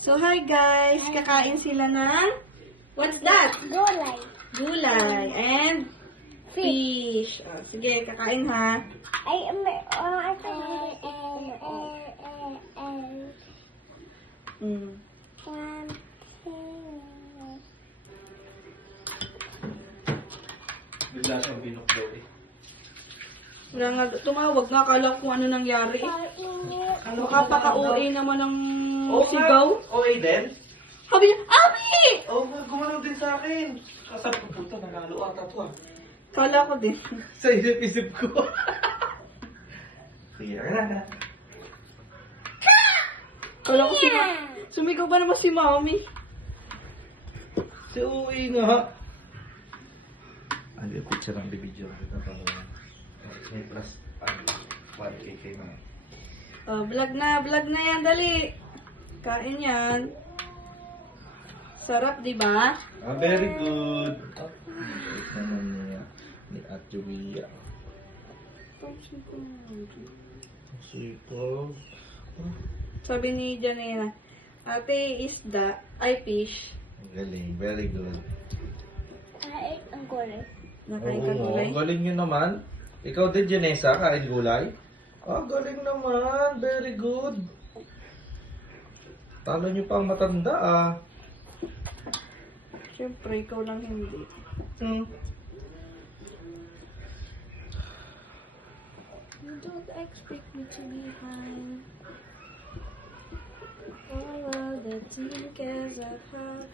So, hi guys! Kakain sila ng... What's that? Gulay. Gulay and fish. Oh, sige, kakain ha. I Mm. Bigla siyang binok daw eh. Wala nga, tumawag na. Akala ko kung ano nangyari. Makapaka-OA naman ng sigaw. Okay din? Sabi niya, Abi! Oo nga, gumalaw din sa akin. Kasabi ko, puta, nanalo ata to ah. Kala ko din. Sa isip-isip ko. Sige, na. Kala ko sumigaw ba naman si Mami? Si Uwi nga. Ano yung picture ng video? May plus 1K na. Oh, vlog na yan, dali. Kain yan. Sarap, di ba? Ah, very good. Wait naman niya. Ni Ate Wia. Siko. Sabi ni Janela, ate isda, ay fish. Galing, very good. I ate ang gulay. Nakain ka gulay. Oo, galing nyo naman. Ikaw din, Janessa, kain gulay? Ah, galing naman. Very good. Talo nyo pa ang matanda ah. Siyempre, ikaw lang hindi. You don't expect me to be fine. All of the tears I've had.